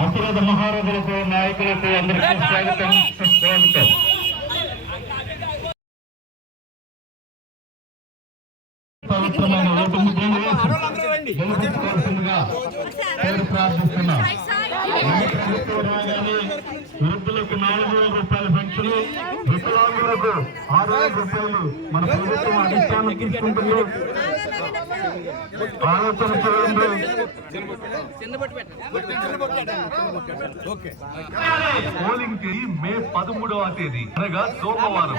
అతిరథ మహారాజులకు నాయకులకు అందరికీ స్వాగతం స్వాగతం పవిత్రమైన గెలుపుకోవాల్సిందిగా పేరు ప్రార్థిస్తున్నాం వృద్ధులకు నాలుగు వేల రూపాయల పెన్షన్ వికలాంగులకు ఆరు వేల రూపాయలు మన ప్రభుత్వం అధిష్టానం తీసుకుంటుంది ఆలోచన చేయండి పోలింగ్ తేదీ మే పదమూడవ తేదీ అనగా సోమవారం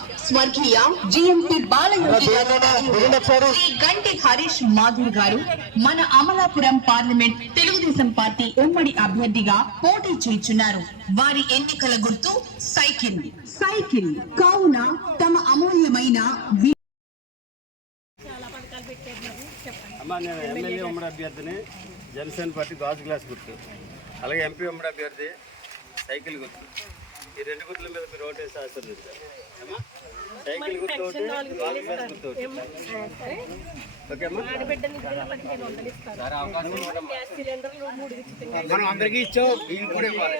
స్వర్గీయ జిఎంపి బాలయోగి గంటి హరీష్ మాధుర్ గారు మన అమలాపురం పార్లమెంట్ తెలుగుదేశం పార్టీ ఉమ్మడి అభ్యర్థిగా పోటీ చేయుచున్నారు. వారి ఎన్నికల గుర్తు సైకిల్. సైకిల్. కావున తమ అమూల్యమైన వి- అమ్మ నేను ఎమ్మెల్యే ఉమ్మడి అభ్యర్థిని జనసేన పార్టీ గాజు గ్లాస్ గుర్తు. అలాగే ఎంపీ ఉమ్మడి అభ్యర్థి సైకిల్ గుర్తు. ఈ రెండు గుర్తుల మీద మీరు ఆశీర్వదించారు అమ్మా సైకిల్ గుర్తు మనం అందరికీ ఇచ్చాం వీళ్ళు కూడా ఇవ్వాలి.